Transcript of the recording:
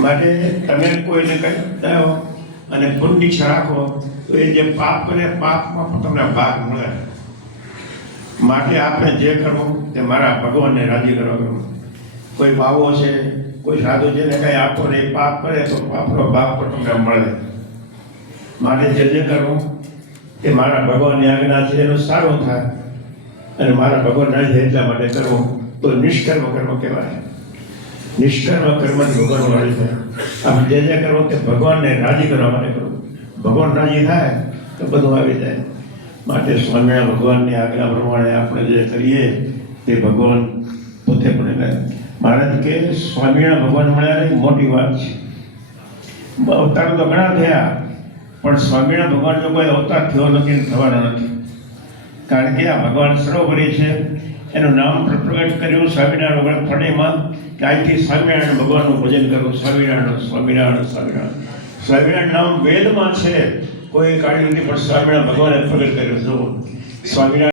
માટે તમે કોઈને કંઈ દો અને પુણ્ય ઈચ્છા રાખો તો એ જે પાપ કરે પાપમાં પણ તમને ભાગ મળે. માટે આપણે જે કરવું તે મારા ભગવાનને રાજી કરવા કરવું. કોઈ બાવો છે, કોઈ સાધુ છે ને કંઈ આપો ને એ પાપ કરે તો પાપનો ભાગ પણ તમને મળે. માટે જે કરવું તે મારા ભગવાનની આજ્ઞા છે એનું સારું થાય અને મારા ભગવાન રાજી થાય એટલા માટે કરવું તો નિષ્કર્મ કર્મ કહેવાય. નિષ્કર્મ કર્મથી ભગવાન રાજી થાય. આપણે જે કરવું તે ભગવાનને રાજી કરવા માટે કરવું. ભગવાન રાજી થાય તો બધું આવી જાય. માટે સ્વામિનારાયણ ભગવાનની આજ્ઞા પ્રમાણે આપણે જે કરીએ તે ભગવાન પોતે પણ મહારાજ કે સ્વામિનારાયણ ભગવાન મળ્યા એ મોટી વાત છે. અવતારો તો ઘણા થયા પણ સ્વામિનારાયણ ભગવાન જો કોઈ અવતાર થયો નથી ને થવાનો નથી. કારણ કે આ ભગવાન સર્વોપરી છે. એનું નામ પ્રગટ કર્યું સ્વામિનારાયણ ભગવાન ફળીમાં કે આજથી સ્વામિનારાયણ ભગવાનનું ભજન કરવું. સ્વામિનારાયણ સ્વામિનારાયણ સ્વામિનારાયણ સ્વામિનારાયણ નામ વેદમાં છે, કોઈ કાઢી નથી પણ સ્વામિનારાયણ ભગવાને પ્રગટ કર્યું. જો સ્વામિનારાયણ